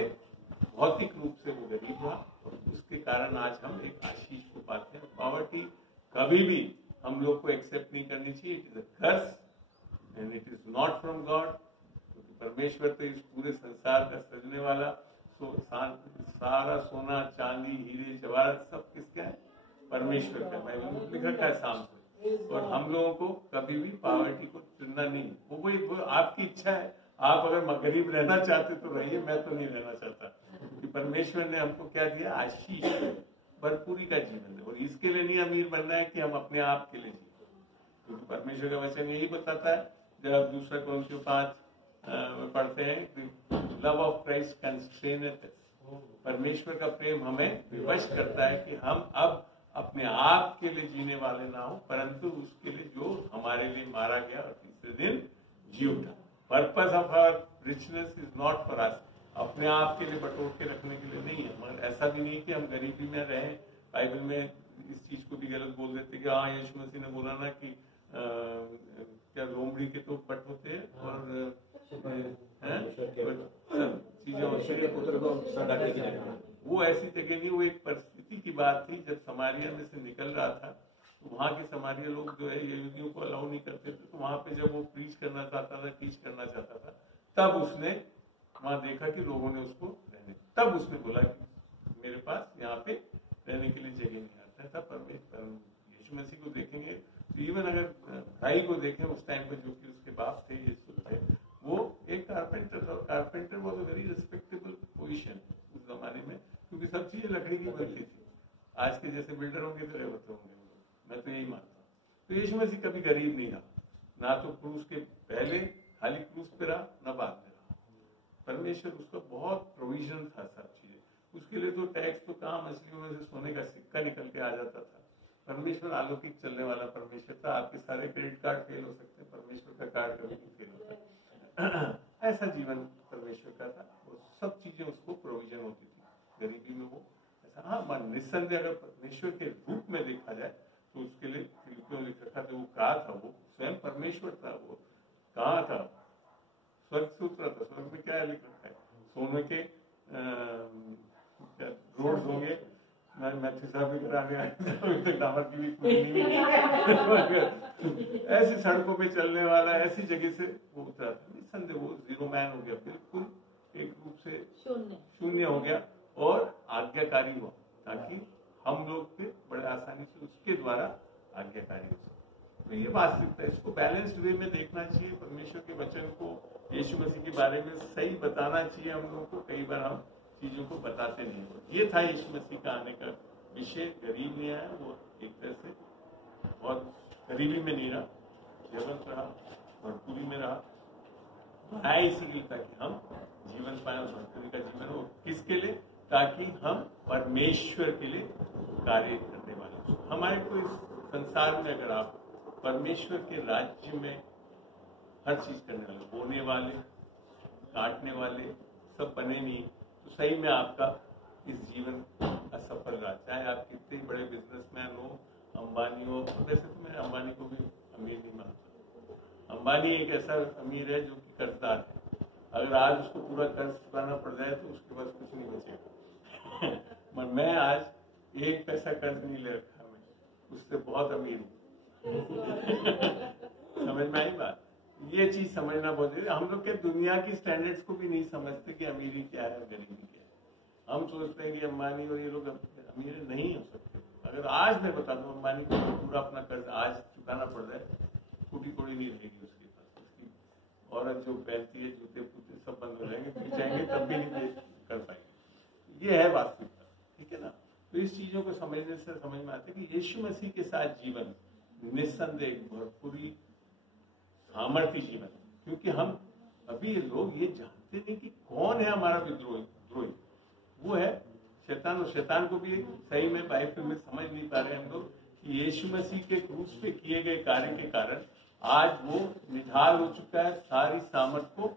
भौतिक रूप से वो गरीब हुआ, और उसके कारण आज हम एक आशीष को पाते हैं। पॉवर्टी कभी भी हम लोग को एक्सेप्ट नहीं करनी चाहिए, it is a curse and it is not from God. क्योंकि परमेश्वर तो इस पूरे संसार का सजने वाला, सारा सोना चांदी हीरे जवाहरात सब किसका है, परमेश्वर का। बाइबल में लिखा है शाम से। और हम लोगों को कभी भी पॉवर्टी को चुनना नहीं, वो आपकी इच्छा है। आप अगर गरीब रहना चाहते तो रहिए, मैं तो नहीं रहना चाहता, क्योंकि परमेश्वर ने हमको क्या दिया, आशीष, भरपूरी का जीवन। और इसके लिए नहीं अमीर बनना है कि हम अपने आप के लिए जिए, क्योंकि परमेश्वर का वचन यही बताता है, जब दूसरा Corinthians 5 पढ़ते हैं, लव ऑफ क्राइस्ट कंस्ट्रेनथ। परमेश्वर का प्रेम हमें विवश करता है कि हम अब अपने आप के लिए जीने वाले ना हो, परंतु उसके लिए जो हमारे लिए मारा गया और तीसरे दिन जी उठा। Purpose of our richness is not for us, अपने आप के लिए बटोर के रखने के लिए नहीं है। मगर ऐसा भी नहीं कि हम गरीबी में रहें। बाइबल में इस चीज को भी गलत बोल देते कि हाँ, यीशु मसीह ने बोला ना कि क्या लोमड़ी के तो पट होते हैं और वो ऐसी जगह नहीं, वो एक परिस्थिति की बात थी। जब समारिया में से निकल रहा था, तो वहां के समारिया लोग जो है यहूदियों को अलाउ नहीं करते थे। तो वहां पे जब वो प्रीच करना चाहता था, टीच करना चाहता था, तब उसने वहां देखा कि लोगों ने उसको रहने, तब उसने बोला कि मेरे पास यहाँ पे रहने के लिए जगह नहीं आता था। परमेश्वर यीशु मसीह को देखेंगे तो इवन अगर भाई को देखें उस टाइम पर, जो कि उसके बाप थे, यीशु थे, वो एक कारपेंटर था। और carpenter was a very respectable position उस जमाने में, क्योंकि सब चीजें लकड़ी की बनती थी। आज के जैसे बिल्डर होंगे तो होते होंगे, मैं तो यही मानता हूँ। तो यीशु मसीह कभी गरीब नहीं रहा, ना तो क्रूस के पहले खाली क्रूस पे रहा, ना बाद में रहा। परमेश्वर उसका बहुत प्रोविजन था सब चीजें। उसके लिए तो टैक्स तो कहाँ, मछलियों में से सोने का सिक्का निकल के आ जाता था। परमेश्वर अलौकिक चलने वाला परमेश्वर था। आपके सारे क्रेडिट कार्ड फेल हो सकते हैं, परमेश्वर का कार्ड कभी नहीं फेल होता। ऐसा जीवन परमेश्वर का था, वो सब चीजें उसको प्रोविजन होती थी। गरीबी में वो ऐसा, हाँ निस्संदेह अगर परमेश्वर के रूप में देखा जाए तो उसके लिए फिलिपियों में लिखा था, वो कहा था, वो स्वयं परमेश्वर था। वो कहाँ था, स्वर्ग से उतरा था। स्वर्ग में क्या लिख रखा है, सोने के रोड होंगे, मैथ्यू साहब भी कराने आए थे, डामर की भी ऐसी सड़कों पे चलने वाला, ऐसी जगह से वो उतरा था। निस्संदेह वो जीरो मैन हो गया, बिल्कुल एक रूप से शून्य हो गया, और आज्ञाकारी हुआ, ताकि हम लोग के बड़े आसानी से उसके द्वारा आज्ञाकारी हो सके। तो ये वास्तविकता है, इसको बैलेंस्ड वे में देखना चाहिए। परमेश्वर के वचन को, यीशु मसीह के बारे में सही बताना चाहिए हम लोगों को। कई बार हम चीजों को बताते नहीं हो। ये था यीशु मसीह का आने का विषय। गरीब नहीं आया, वो एक तरह से बहुत गरीबी में नहीं रहा, जीवंत रहा, भरपूरी में रहा। आया इसीलिए ताकि हम जीवन पाए, और भरपूरी का जीवन हो। किसके लिए, ताकि हम परमेश्वर के लिए कार्य करने वाले हो। हमारे को इस संसार में अगर आप परमेश्वर के राज्य में हर चीज करने वाले, बोने वाले, काटने वाले सब बने नहीं, तो सही में आपका इस जीवन असफल रहा। चाहे आप कितने बड़े बिजनेसमैन हो, अंबानी हो। वैसे तो मैं अंबानी को भी अमीर नहीं मानता। अंबानी एक ऐसा अमीर है जो कि कर्जदार है। अगर आज उसको पूरा कर्ज चुकाना पड़ जाए तो उसके पास कुछ नहीं बचेगा। मगर मैं आज एक पैसा कर्ज नहीं ले रखा, मैं उससे बहुत अमीर हूँ। समझ में आई बात? ये चीज समझना बहुत जरूरी। हम लोग के दुनिया की स्टैंडर्ड्स को भी नहीं समझते कि अमीरी क्या है, गरीबी क्या है। हम सोचते हैं कि अंबानी और ये लोग अमीर नहीं हो सकते। अगर आज मैं बता दूं अंबानी को पूरा अपना कर्ज आज चुकाना पड़ जाए, टूटी कोड़ी नहीं रहेगी उसके पास। उसकी औरत जो पहनती है जूते पूते सब बंद हो जाएंगे, पीछे जाएंगे तब भी नहीं कर पाएंगे। ये है वास्तविकता, ठीक है ना। तो इस चीजों को समझने से समझ में आता है कि यीशु मसीह के साथ जीवन निस्संदेह भरपूरी सामर्थ्य जीवन, क्योंकि हम अभी ये लोग ये जानते नहीं कि कौन है हमारा विद्रोही। वो है शैतान। और शैतान को भी सही में बाइबल में समझ नहीं पा रहे हम लोग कि यीशु मसीह के क्रूस पे किए गए कार्य के कारण आज वो निढाल हो चुका है, सारी सामर्थ को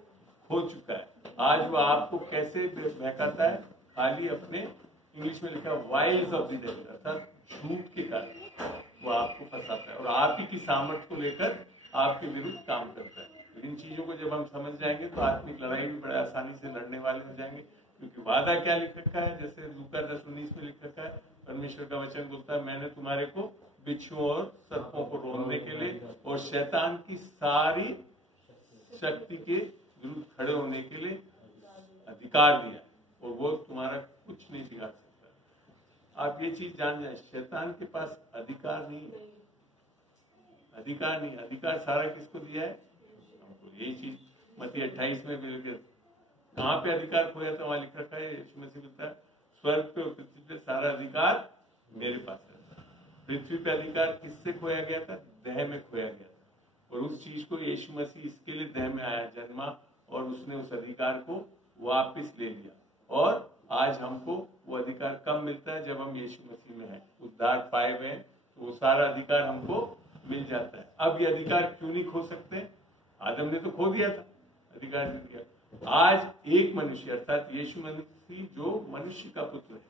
खो चुका है। आज वो आपको कैसे बहकाता है, खाली अपने इंग्लिश में लिखा वाइल्स ऑफ द डेविल, अर्थात झूठ के कारण वो आपको फंसाता है और आप ही की सामर्थ को लेकर आपके विरुद्ध काम करता है। इन चीजों को जब हम समझ जाएंगे तो आत्मिक लड़ाई भी बड़े आसानी से लड़ने वाले हो जाएंगे, क्योंकि वादा क्या लिख रखा है, जैसे लूका 10:19 में लिख रखा है, परमेश्वर का वचन बोलता है मैंने तुम्हारे को बिच्छुओं और सर्पों को रोकने के लिए और शैतान की सारी शक्ति के विरुद्ध खड़े होने के लिए अधिकार दिया, और वो तुम्हारा कुछ नहीं बिगाड़ सकता। आप ये चीज जान जाए, शैतान के पास अधिकार नहीं है, अधिकार नहीं। अधिकार सारा किसको दिया है? हमको। यही चीज मत्ती 28 में भी कहाँ पे अधिकार खोया था, वहां लिख रखा है, यीशु मसीह कहता है स्वर्ग पे और पृथ्वी पे सारा अधिकार मेरे पास है। पृथ्वी पे अधिकार किससे खोया गया था? देह में खोया गया था, और उस चीज को यीशु मसीह इसके लिए देह में आया, जन्मा, और उसने उस अधिकार को वापस ले लिया। और आज हमको वो अधिकार कब मिलता है? जब हम यीशु मसीह में हैं, उद्धार पाए हुए हैं, तो वो सारा अधिकार हमको मिल जाता है। अब ये अधिकार क्यों नहीं खो सकते? आदम ने तो खो दिया था, अधिकार दे दिया। आज एक मनुष्य अर्थात यीशु मसीह जो मनुष्य का पुत्र है,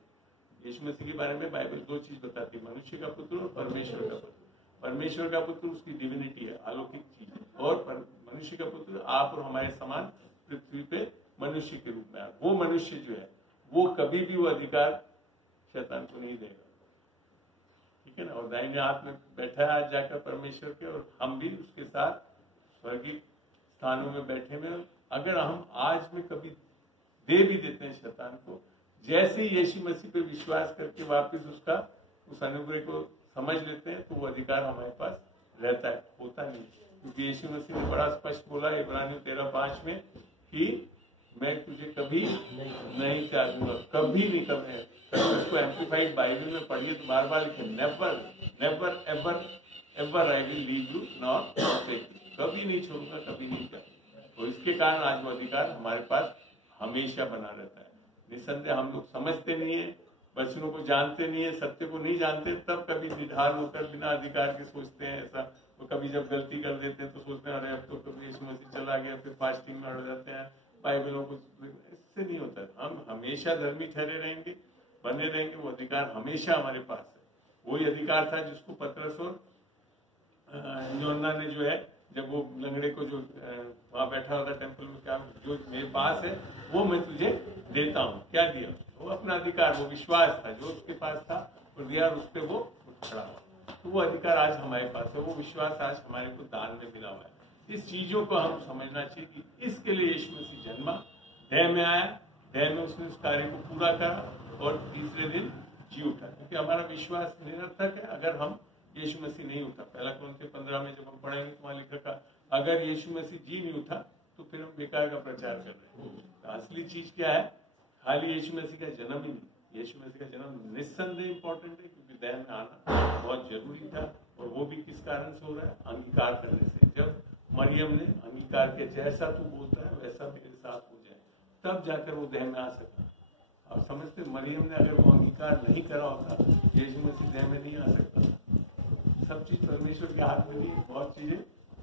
यीशु मसीह के बारे में बाइबल दो चीज बताती है, मनुष्य का पुत्र और परमेश्वर का पुत्र। परमेश्वर का पुत्र उसकी डिविनिटी है, अलौकिक चीज है, और मनुष्य का पुत्र आप और हमारे समान पृथ्वी पे मनुष्य के रूप में आया। वो मनुष्य जो है वो कभी भी वो अधिकार शैतान को नहीं देगा, ठीक है ना। और दाहिने हाथ में बैठा है आज जाकर परमेश्वर के, और हम भी उसके साथ स्वर्गीय स्थानों में बैठे हुए। अगर हम आज में कभी दे भी देते हैं शैतान को, जैसे यीशु मसीह पे विश्वास करके वापस उसका उस अनुग्रह को समझ लेते हैं, तो वो अधिकार हमारे पास रहता है, होता नहीं। क्योंकि यीशु मसीह ने बड़ा स्पष्ट बोला इब्रानियों 13:5 में कि मैं तुझे कभी नहीं त्यागूंगा, कभी नहीं। कभी उसको एम्प्लीफाइड बाइबल में पढ़िए तो बार बार लिखे, never never ever ever I will leave you not forsake you, कभी नहीं छोड़ूंगा, कभी नहीं त्यागूंगा। तो इसके कारण आज वो अधिकार हमारे पास हमेशा बना रहता है। निसंदेह हम लोग समझते नहीं है, वचनों को जानते नहीं है, सत्य को नहीं जानते, तब कभी निढाल होकर बिना अधिकार के सोचते हैं ऐसा। तो कभी जब गलती कर देते हैं तो सोचते हैं अरे अब तो कभी यीशु मसीह चला गया, फिर फास्टिंग में अड़ जाते हैं, बाइबलों को। इससे नहीं होता है। हम हमेशा धर्मी ठहरे रहेंगे, बने रहेंगे, वो अधिकार हमेशा हमारे पास है। वही अधिकार था जिसको पतरस और यूहन्ना ने जो है, जब वो लंगड़े को जो वहां बैठा होता टेम्पल में, क्या जो मेरे पास है वो मैं तुझे देता हूँ, क्या दिया? वो अपना अधिकार, वो विश्वास था जो उसके पास था, और दिया, उस पर वो खड़ा हुआ। तो वो अधिकार आज हमारे पास है, वो विश्वास आज हमारे को दान में मिला हुआ है। इस चीजों को हम समझना चाहिए कि इसके लिए यीशु मसीह जन्मा, देह में आया, देह में उसने उस कार्य को पूरा करा और तीसरे दिन जी उठा। क्योंकि हमारा विश्वास निरर्थक है अगर हम यीशु मसीह नहीं उठा। पहला कुरिन्थियों 15 में जब हम पढ़ेंगे तो वहां लिखा था अगर यीशु मसीह जी नहीं उठा तो फिर हम बेकार का प्रचार कर रहे हैं। तो असली चीज क्या है? खाली यीशु मसीह का जन्म ही नहीं, यीशु मसीह का जन्म निस्संदेह इंपॉर्टेंट है, क्योंकि देह में आना बहुत जरूरी था। और वो भी किस कारण से हो रहा है? अंगीकार करने से। जब मरियम ने अंगीकार किया, जैसा तू बोलता है वैसा मेरे साथ हो जाए, तब जाकर वो देह में आ सका। आप समझते, मरियम ने अगर वो अंगीकार नहीं करा होता, यीशु मसीह देह में नहीं आ सकता। सब चीज परमेश्वर के हाथ में नहीं, बहुत चीजें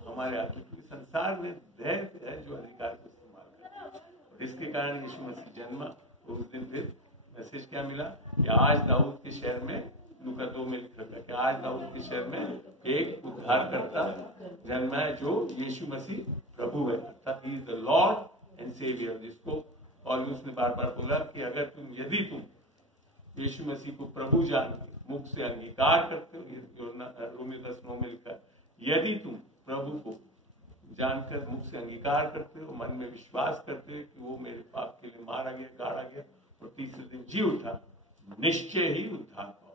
हमारे हाथ में। संसार में धैर्य है जो अधिकार को इस्तेमाल करता है। इसके कारण यीशु मसीह जन्मा, और उस दिन फिर मैसेज क्या मिला कि आज दाऊद के शहर में, लूका 2 में लिख रखा है कि आज दाऊद के शहर में एक उद्धारकर्ता जन्मा है जो यीशु मसीह प्रभु है, अर्थात he is the Lord and saviour. जिसको और उसने बार बार बोला कि अगर यदि तुम यीशु मसीह को प्रभु जान के मुख से अंगीकार करते हो, रोमियो 10:9 में लिखा है, यदि तुम प्रभु को जानकर मुख से अंगीकार करते हो, मन में विश्वास करते हो कि वो मेरे पाप के लिए मारा गया, गाड़ा गया और तीसरे दिन जी उठा, निश्चय ही उद्धार पाओ।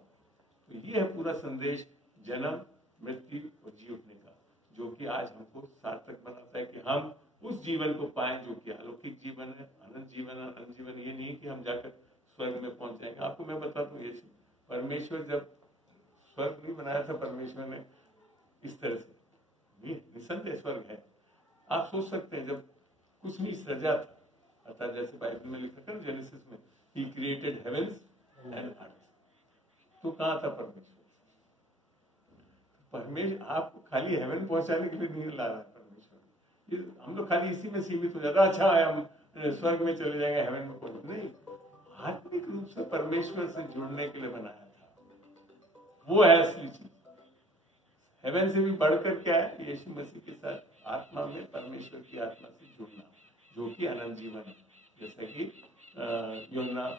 तो ये है पूरा संदेश जन्म, मृत्यु और जी उठने का, जो कि आज हमको सार्थक बनाता है कि हम उस जीवन को पाएं जो कि अलौकिक जीवन है, अनंत जीवन है। अनंत जीवन ये नहीं कि हम जाकर स्वर्ग में पहुंच जाएंगे। आपको मैं बता दूं, ये परमेश्वर जब स्वर्ग नहीं बनाया था परमेश्वर ने इस तरह से, निसंदेह स्वर्ग है। आप सोच सकते हैं जब कुछ नहीं सृजा था, अर्थात जैसे बाइबल में लिखा था जेनेसिस में, he created heaven's and earth, तो कहाँ था परमेश्वर? परमेश्वर आपको खाली हेवन पहुंचाने के लिए नहीं ला रहा है परमेश्वर। ये हम लोग खाली इसी में सीमित हो जाता, अच्छा है हम स्वर्ग में चले जाएंगे, हेवन में पहुंच नहीं। आत्मिक रूप से परमेश्वर से जुड़ने के लिए बनाया था, वो है असली चीज। हेवन से भी बढ़कर क्या है? यीशु मसीह के साथ आत्मा में परमेश्वर की आत्मा से जुड़ना, जो कि अनंत जीवन है। जैसा कि यूहन्ना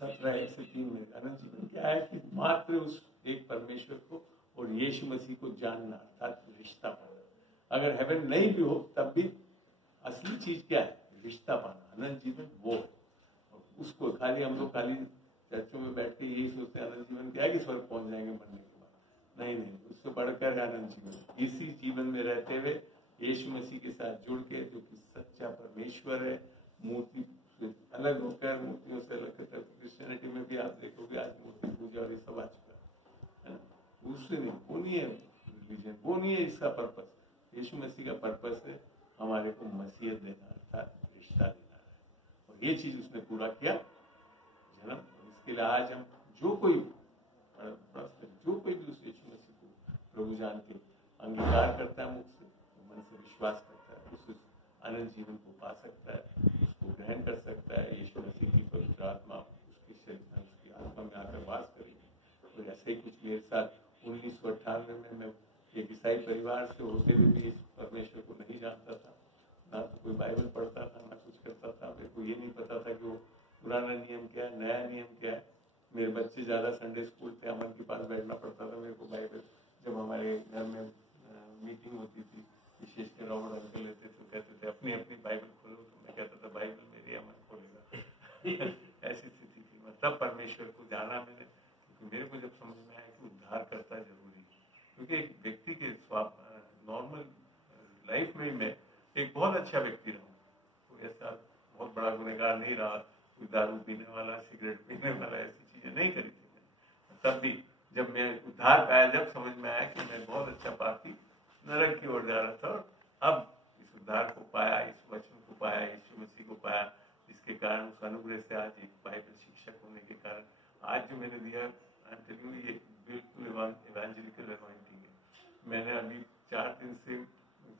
17:1-3 में अनंत जीवन क्या है कि मात्र उस एक परमेश्वर को और यीशु मसीह को जानना, अर्थात रिश्ता पाना। अगर हेवन नहीं भी हो तब भी असली चीज क्या है? रिश्ता पाना, अनंत जीवन वो है। उसको खाली हम लोग खाली चर्चों में बैठ के यही सोचते हैं अनंत जीवन क्या है कि स्वर्ग पहुंच जाएंगे मरने के बाद। नहीं, उससे बढ़कर अनंत जीवन, इसी जीवन में रहते हुए यीशु मसीह के साथ जुड़ के, जो कि सच्चा परमेश्वर है, मूर्ति से अलग होकर, मूर्तियों से अलग होकर। क्रिश्चियनिटी में भी आप देखोगे आज मूर्ति पूजा और ये सब आ चुका है, उससे नहीं, वो नहीं है रिलीजन, वो नहीं है इसका पर्पस। यीशु मसीह का पर्पस है हमारे को मसीहत देना, अर्थात रिश्ता देना है, और ये चीज उसने पूरा किया जन्म। इसके लिए आज हम जो कोई भी उस यीशु मसीह को प्रभु जान के अंगीकार करता है, मुख से, मन से विश्वास करता है, उस अनंत जीवन को पा सकता है, उसको ग्रहण कर सकता है। यीशु मसीह की पवित्र आत्मा उसके शरीर में, उसकी आत्मा में आकर वास करेगी। और ऐसे ही कुछ मेरे साथ 1998 में मैं एक ईसाई परिवार से होते हुए भी इस परमेश्वर को नहीं जानता था, ना तो कोई बाइबल पढ़ता था, ना कुछ करता था। मेरे को ये नहीं पता था कि वो पुराना नियम क्या है, नया नियम क्या है। मेरे बच्चे ज्यादा संडे स्कूल थे, अमन के पास बैठना पड़ता था मेरे को बाइबल। जब हमारे घर में मीटिंग होती थी, विशेषकर रॉबर्ट अंकल लेते तो कहते थे अपनी अपनी बाइबल खोलो, तो मैं कहता था बाइबल मेरी, अमन खोलेगा। ऐसी स्थिति थी। मैं तब परमेश्वर को जाना मैंने, क्योंकि मेरे को जब समझ में आया कि उद्धार करता जरूरी है। क्योंकि एक व्यक्ति के नॉर्मल लाइफ में मैं एक बहुत अच्छा व्यक्ति रहूं, तो ऐसा बहुत बड़ा गुनहगार नहीं रहा, कोई दारू पीने वाला, सिगरेट पीने वाला, ऐसी चीजें नहीं करी थी मैंने। तब भी जब मैं उद्धार पाया, जब समझ में आया कि मैं बहुत अच्छा पापी नरक की ओर जा रहा था, और अब इस उद्धार को पाया, इस वचन को पाया, यीशु मसीह को पाया, जिसके कारण उस अनुग्रह से आज एक बाइबल शिक्षक होने के कारण आज जो मैंने दिया, ये बिल्कुल इवेंजेलिकल अनॉइंटिंग है। मैंने अभी 4 दिन के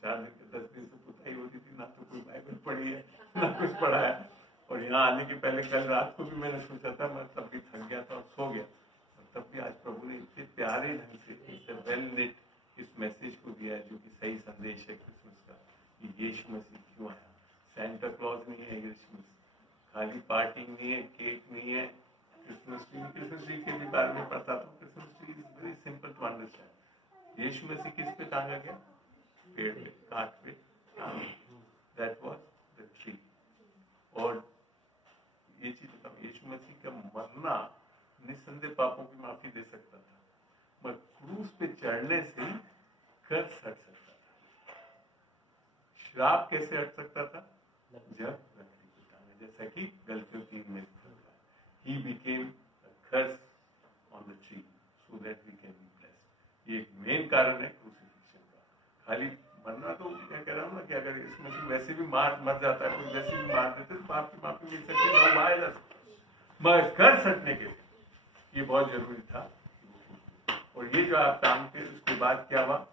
10 दिन से पुताई हो रही थी, ना तो कोई बाइबल पढ़ी है, ना कुछ पढ़ा है। और यहाँ आने के पहले कल रात को भी मैंने सोचा था, मैं तब भी थक गया था और सो गया, और तब भी आज प्रभु ने इतने प्यारे ढंग से वेल लिट इस मैसेज को दिया है, जो कि सही संदेश है क्रिसमस का, कि यीशु मसीह क्यों आया। सेंटा क्लॉज नहीं है क्रिसमस, खाली पार्टी नहीं है, केक नहीं है, क्रिसमस ट्री के भी बारे में पढ़ता था। Christmas tree is very simple to understand. Yeshu Masih किस पे टांगा गया? पेड़ पे, काट पे। That was the tree. और ये चीज बताऊं, यीशु मसीह का मरना निस्संदेह पापों की माफी दे सकता था, मगर क्रूस पे चढ़ने से कर्ज हट सकता था। श्राप कैसे हट सकता था? जब लकड़ी पे टांगा, जैसा कि गलतियों 3 में लिखा है, He became a curse on the tree so that we can be blessed। ये एक मेन कारण है क्रूसिफिक्शन का। खाली मरना तो क्या कह रहा हूँ ना, कि अगर इसमें से वैसे भी मर जाता है कोई, वैसे भी मार देते तो पाप की माफी मिल सकती है, आया जा सकता। मगर कर्ज हटने के लिए ये बहुत जरूरी था। और ये जो आप काम के उसके बाद क्या हुआ?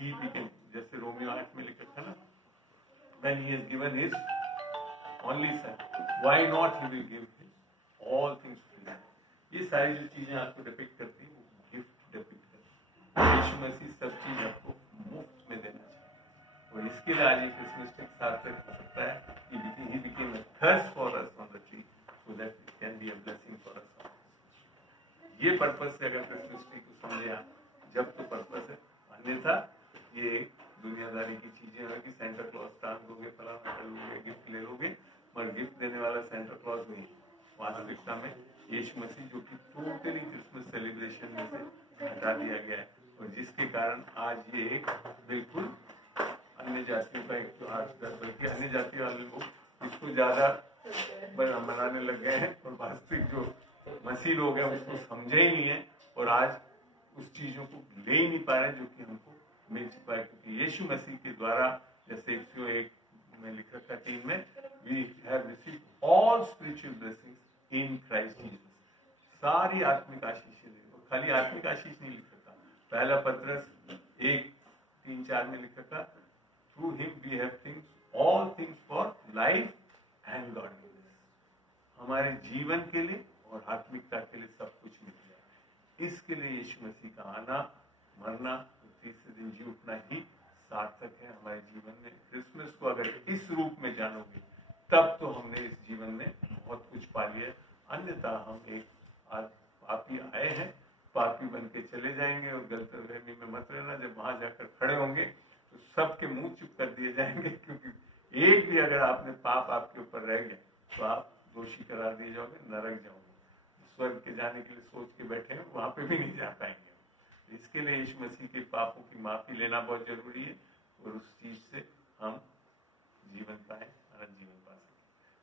He became, जैसे रोमियो 8 में लिखा था ना, when he has given his only son, why not he will give his all things free। ये सारी जो चीजें आपको डिपिक्ट करती है, वो गिफ्ट डिपिक्ट करती है। यीशु मसीह सब चीज आपको मुफ्त में देना चाहिए, और इसके लिए आज एक क्रिसमस ट्री सार्थक हो सकता है। He became a curse for us on the tree so that it can be a blessing for us। ये पर्पस से अगर क्रिसमस ट्री को समझे आप, जब तो पर्पस है, अन्यथा ये दुनियादारी की चीजें हैं कि सेंटा क्लॉज टांग दोगे, फलाना कर लोगे, गिफ्ट ले लोगे, मगर गिफ्ट देने वाला सेंटा क्लॉज नहीं। वास्तविकता में यीशु मसीह, जो कि टोटली क्रिसमस सेलिब्रेशन में से हटा दिया गया है, और जिसके कारण आज ये एक बिल्कुल अन्य जातियों का एक त्योहार, बल्कि अन्य जाति वाले लोग इसको ज्यादा मनाने लग गए हैं, और वास्तविक जो मसीह लोग हैं उसको समझे ही नहीं है, और आज उस चीजों को ले ही नहीं पा रहे जो कि हमको मिल चुका है। क्योंकि यीशु मसीह के द्वारा, जैसे 101 में लिख रखा है 3 में, we have received all spiritual blessings in Christ Jesus. सारी आत्मिक आशीषें दी, और खाली आत्मिक आशीष नहीं लिख रखा, पहला पत्रस 1:3-4 में लिख रखा, through him we have things, all things for life and godliness. हमारे जीवन के लिए और आत्मिकता के लिए सब कुछ मिल गया। इसके लिए यीशु मसीह का आना, मरना और तीसरे दिन जी उठना ही सार्थक है हमारे जीवन में। क्रिसमस को अगर इस रूप में जानोगे तब तो हमने इस जीवन में बहुत कुछ पा लिया। अन्यथा हम एक पापी आए हैं, पापी बन के चले जाएंगे, और गलतफहमी में मत रहना, जब वहां जाकर खड़े होंगे तो सबके मुंह चुप कर दिए जाएंगे, क्योंकि एक भी अगर आपने पाप आपके ऊपर रह गया तो आप दोषी करार दिए जाओगे, नरक जाओगे। स्वर्ग के जाने के लिए सोच के बैठे हैं, वहां पे भी नहीं जा पाएंगे। इसके लिए यीशु मसीह के पापों की माफी लेना बहुत जरूरी है, और उस चीज से हम जीवन पाए, अनंत जीवन पा सके।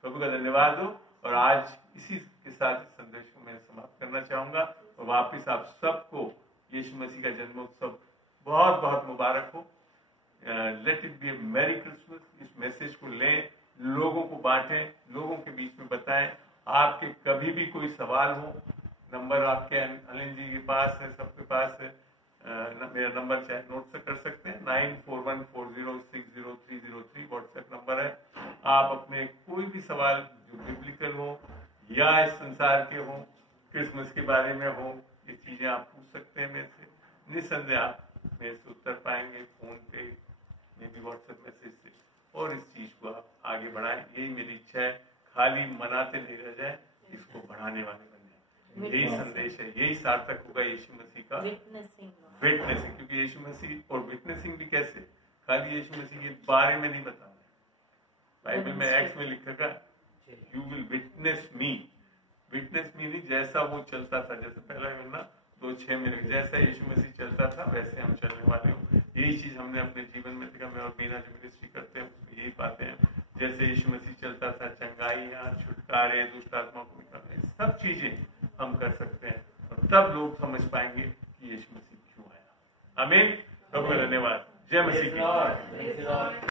प्रभु का धन्यवाद हो, और आज इसी के साथ इस संदेश को मैं समाप्त करना चाहूंगा, और वापिस आप सबको यीशु मसीह का जन्मोत्सव बहुत बहुत मुबारक हो। Let it be A merry Christmas. इस मैसेज को लें, लोगों को बांटें, लोगों के बीच में बताएं। आपके कभी भी कोई सवाल हो, नंबर आपके अनिल जी के पास है, सबके पास है, मेरा नंबर चाहे नोट से कर सकते हैं, 9414060303 व्हाट्सएप नंबर है। आप अपने कोई भी सवाल जो बिब्लिकल हो या इस संसार के हो, क्रिसमस के बारे में हो, ये चीजें आप पूछ सकते हैं मेरे से। निसंदेह आप मेरे से उत्तर पाएंगे, फोन पे में भी, व्हाट्सएप मैसेज से, और इस चीज को आप आगे बढ़ाएं। यही मेरी इच्छा है, खाली मनाते नहीं रह जाए, इसको बढ़ाने वाले बन जाए। यही संदेश है, यही सार्थक होगा यीशु मसीह का विटनेसिंग। क्योंकि यीशु मसीह, और विटनेसिंग भी कैसे, खाली यीशु मसीह के बारे में नहीं बताना है। बाइबल में एक्स में लिख रखा, you will witness me. Witness me नहीं, जैसा वो चलता था, जैसे पहला महीना 2:6 में, जैसा यीशु मसीह चलता था वैसे हम चलने वाले हो। यही चीज हमने अपने जीवन में देखा। मैं और बीना जो मिनिस्ट्री करते हैं उसमें यही पाते हैं, जैसे यीशु मसीह चलता था, चंगाइयां, छुटकारे, दुष्ट आत्मा को निकालने, सब चीजें हम कर सकते हैं, और तब लोग समझ पाएंगे कि यीशु मसीह क्यों आया। आमीन। प्रभु धन्यवाद। जय मसीह की।